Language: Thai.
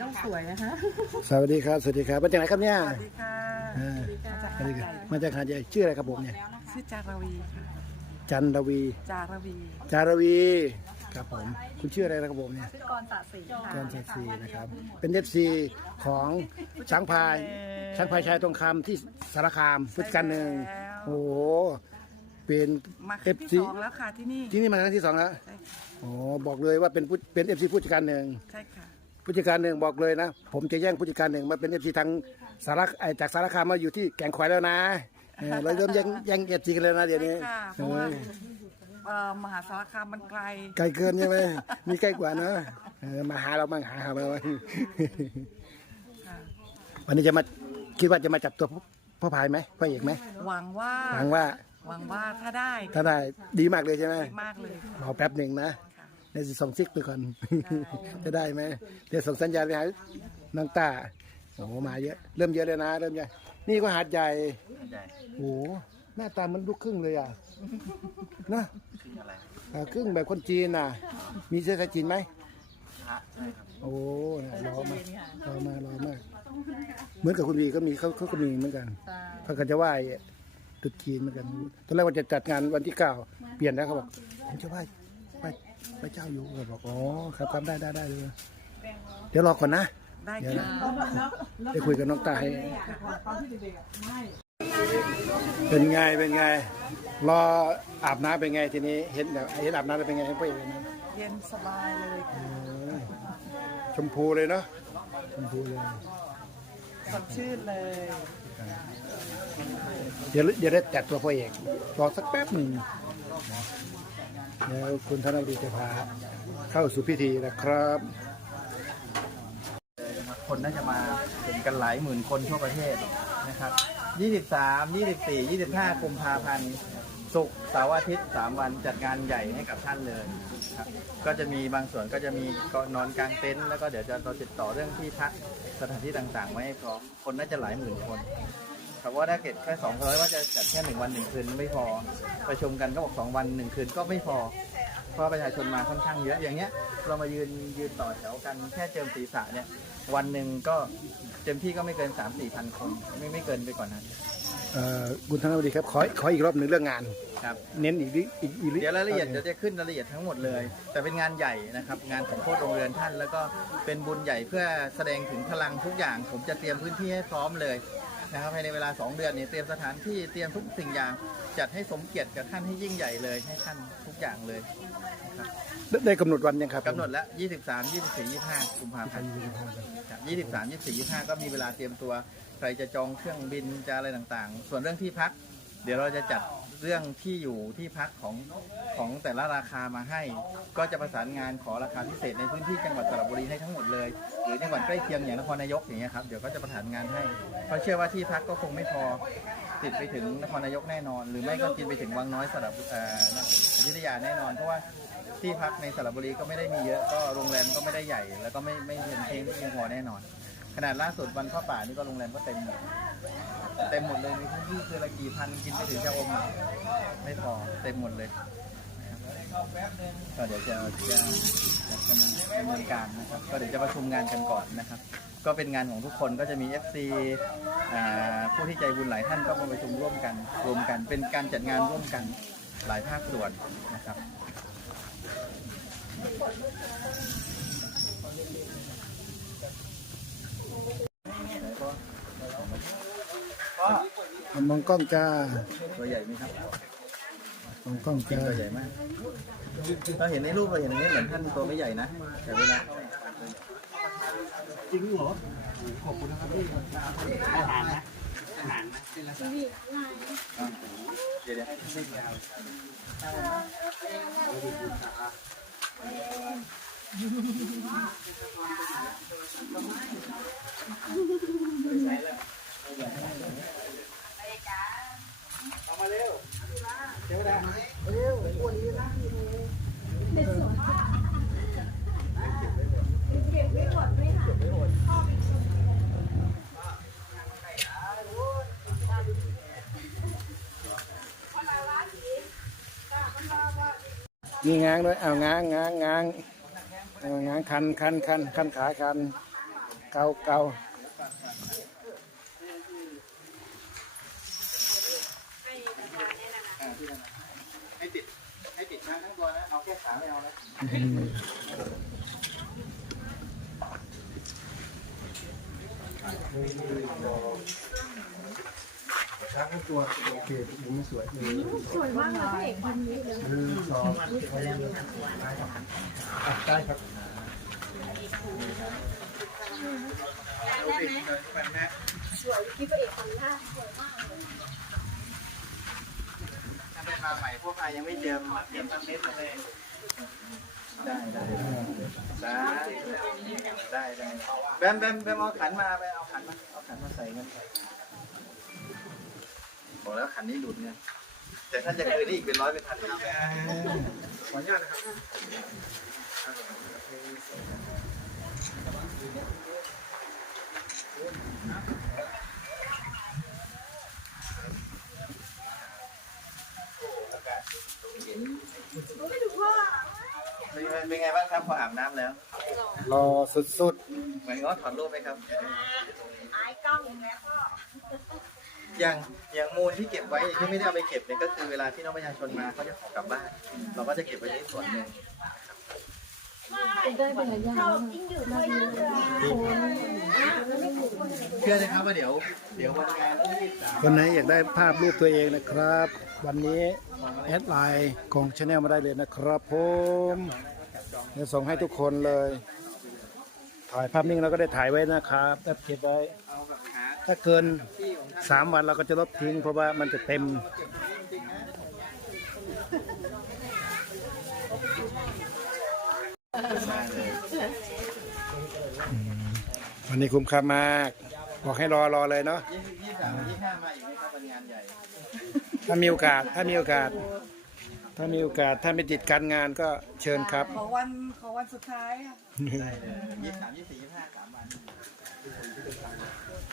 ย่อมสวยนะคะสวัสดีครับสวัสดีครับมาจากไหนครับเนี่ยสวัสดีค่ะอ่ามาจากสวัสดีครับมาจากหาดใหญ่ชื่ออะไรครับผมเนี่ยชื่อจารวีค่ะจันทวี จารวี จารวี ครับผม คุณชื่ออะไรนะครับผมเนี่ยชื่อกรตะศรีค่ะกรชัดซีนะครับ เป็นเอฟซีของช้างพาย ช้างพายชายทองคำที่สารคามพุทธกันหนึ่งโอ้โห เป็นมาคเอรั้งฟที่ซีสองแล้วค่ะที่นี่ ที่นี่มาครั้งที่สองแล้วใช่โอ้บอกเลยว่าเป็นผู้เป็นเอฟซีผู้จัดการหนึ่งใช่ค่ะ ผู้จัดการหนึ่งบอกเลยนะ ผมจะแย่งผู้จัดการหนึ่งมาเป็นเอฟซีทางสารคไอ้จากสารคามมาอยู่ที่แก่งขวายแล้วนะเออเราเริ่มแย่งแย่งเอฟซีกันแล้วนะเดี๋ยวนี้ใช่ค่ะเพราะว่า เอ่อมหาสารคามมันไกล ไกลเกินใช่ไหมมีใกล้กว่านะเออมาหาเราบ้างหาเราบ้างค่ะวันนี้จะมาคิดว่าจะมาจับตัวพ่อพายไหมพ่อเอกไหมหวังว่า หวังว่าหวังว่าถ้าได้ถ้าได้ดีมากเลยใช่ไหมดีมากเลยค่ะรอแป๊บหนึ่งนะค่ะ ในสิส่งซิกไปก่อนจะได้ไหมเดี๋ยวส่งสัญญาณไปหาน้องตาโอ้มาเยอะเริ่มเยอะเลยนะ เริ่มใหญ่นี่ก็หาดใหญ่โอ้หน้าตามันลูกครึ่งเลยอะนะอ่าครึ่งแบบคนจีนน่ะ มีเชื้อสายจีนไหมโอ้น่ะรอมารอมารอมากเหมือนกับคุณวีก็มีเขาเขาก็มีเหมือนกันเขาก็จะไหว้ตรุษจีนเหมือนกันตอนแรกว่าจะจัดงานวันที่เก้าเปลี่ยนแล้วเขาบอกผมจะไหว้ ไหว้ไหว้เจ้าอยู่เขาบอกอ๋อครับครับได้ได้ได้เลยเดี๋ยวรอก่อนนะได้เดี๋ยวค่ะนะได้คุยกับน้องตาให้เป็นไงเป็นไง รออาบน้ำเป็นไงทีนี้เห็นแบบเห็นอาบน้ำแล้วเป็นไงให้พ่อเอกนะเย็นสบายเลยค่ะชมพูเลยเนาะชมพูเลยสดชื่นเลย เดี๋ยวเดี๋ยวได้จัดตัวพ่อเอกรอสักแป๊บหนึ่ง เดี๋ยวคุณธนบุรีจะพาเข้าสู่พิธีนะครับ คนน่าจะมาเห็นกันหลายหมื่นคนทั่วประเทศนะครับ 23 24 25กุมภาพันธ์ศุกร์เสาร์อาทิตย์ 3 วันจัดงานใหญ่ให้กับท่านเลยครับก็จะมีบางส่วนก็จะมีก็นอนกลางเต็นท์แล้วก็เดี๋ยวจะเราติดต่อเรื่องที่พักสถานที่ต่างๆไว้ให้พร้อมคนน่าจะหลายหมื่นคน แต่ว่าถ้าเกิดแค่สองร้อยว่าจะจัดแค่หนึ่งวันหนึ่งคืนไม่พอ ประชุมกันก็บอกสองวันหนึ่งคืนก็ไม่พอ เพราะประชาชนมาค่อนข้างเยอะอย่างเงี้ย เรามายืนยืนต่อแถวกันแค่เจิมศีรษะเนี่ย วันหนึ่งก็เต็มที่ก็ไม่เกิน3 4พันคนไม่ไม่เกินไปกว่านั้น เอ่อคุณธนบุรีครับขอขออีกรอบหนึ่งเรื่องงาน ครับ เน้นอีกนิดอีกอีกนิด เดี๋ยวรายละเอียดเดี๋ยวจะขึ้นรายละเอียดทั้งหมดเลย แต่เป็นงานใหญ่นะครับ งานของโคตรโรงเรือนท่าน แล้วก็เป็นบุญใหญ่เพื่อแสดงถึงพลังทุกอย่าง ผมจะเตรียมพื้นที่ให้พร้อมเลย นะครับภายในเวลา 2 เดือนนี้เตรียมสถานที่เตรียมทุกสิ่งอย่างจัดให้สมเกียรติกับท่านให้ยิ่งใหญ่เลยให้ท่านทุกอย่างเลยนะครับได้ได้กำหนดวันยังครับกำหนดแล้ว 23 24 25กุมภาพันธ์ยี่สิบสามยี่สิบสี่ยี่ห้าก็มีเวลาเตรียมตัว ใครจะจองเครื่องบินจะอะไรต่างๆ ส่วนเรื่องที่พัก เดี๋ยวเราจะจัด เรื่องที่อยู่ที่พักของของแต่ละราคามาให้ ก็จะประสานงานขอราคาพิเศษในพื้นที่จังหวัดสระบุรีให้ทั้งหมดเลย หรือจังหวัดใกล้เคียงอย่างนครนายกอย่างเงี้ยครับเดี๋ยวก็จะประสานงานให้เพราะเชื่อว่าที่พักก็คงไม่พอติดไปถึงนครนายกแน่นอน หรือไม่ก็กินไปถึงวังน้อยสระบุเอ่ออยุธยาแน่นอนเพราะว่าที่พักในสระบุรีก็ไม่ได้มีเยอะก็โรงแรมก็ไม่ได้ใหญ่ แล้วก็ไม่ไม่เพียงเพียงเพียงพอแน่นอน ขนาดล่าสุดวันเข้าป่านี่ก็โรงแรมก็เต็มหมดเต็มหมดเลยมีพื้นที่คือละกี่พันกินไปถึงจะอมอะไม่พอเต็มหมดเลยก็เดี๋ยวจะจะจะดำเนินการนะครับ ก็เดี๋ยวจะประชุมงานกันก่อนนะครับ ก็เป็นงานของทุกคนก็จะมี FC อ่าผู้ที่ใจบุญหลายท่านก็มาประชุมร่วมกันรวมกัน เป็นการจัดงานร่วมกันหลายภาคส่วนนะครับ เอา มองกล้องจ้าตัวใหญ่ไหมครับมองกล้องจ้าตัวใหญ่มากเราเห็นในรูปเราเห็นนี้เหมือนท่านตัวไม่ใหญ่นะแต่เวลาจริงเหรอเดี๋ยวเดี๋ยว มีง้างด้วยเอาง้างง้างง้างเอาง้างคันคันคันคันขาคันเกาเกาให้ติดให้ติดช้างทั้งตัวนะเอาแค่ขาไม่เอานะอืม ช้างทั้งตัวโอเคดูไม่สวยเลยสวยมากเลยพี่เอกพันนี้เลยหนึ่งสองอะได้ครับดูสิเดินไปแม่สวยพี่พระเอกพันหน้สวยมากเลยถ้าได้มาใหม่พวกอายังไม่เจิมเตรียมตั้งเน็ตมาเลยได้ได้ได้ได้ได้แบมแบมแบมเอาขันมาไปเอาขันมาเอาขันมาใส่เงิน บอกแล้วขันนี้หลุดเงินแต่ถ้าจะคืนนี่อีกเป็นร้อยเป็นพันนะขออนุญาตนะครับเป็นไงเป็นไงบ้างครับพออาบน้ำแล้วรอสุดหมายง้อถอดรูปไหมครับ อายกล้องแล้วก็ อย่างอย่างมูลที่เก็บไว้ที่ไม่ได้เอาไปเก็บเนี่ยก็คือเวลาที่น้องประชาชนมาเขาจะขอกลับบ้าน เราก็จะเก็บไว้ในส่วนหนึ่งได้เป็นระยะยิ่งอยู่ไม่ยิ่งเลยเชื่อนะครับว่าเดี๋ยว เดี๋ยววันงานที่สามๆคนไหนอยากได้ภาพรูปตัวเองนะครับ วันนี้แอดไลน์ของชาแนลมาได้เลยนะครับผมจะส่งให้ทุกคนเลย ถ่ายภาพนิ่งเราก็ได้ถ่ายไว้นะครับแต่เก็บไว้เอาแบบหา ถ้าเกินที่ของท่านสามวันเราก็จะลบทิ้ง เพราะว่ามันจะเต็มเก็บไว้จริงๆนะวันนี้คุ้มค่ามาก บอกให้รอรอเลยเนาะยี่สิบยี่สิบสามยี่สิบห้ามาอีกไหมครับวันงานใหญ่ถ้ามีโอกาส ถ้ามีโอกาส ถ้ามีโอกาส ถ้าไม่ติดการงานก็เชิญครับ ขอวันขอวันสุดท้ายอะได้เลยยี่สิบสามยี่สิบสี่ยี่สิบห้าสามวัน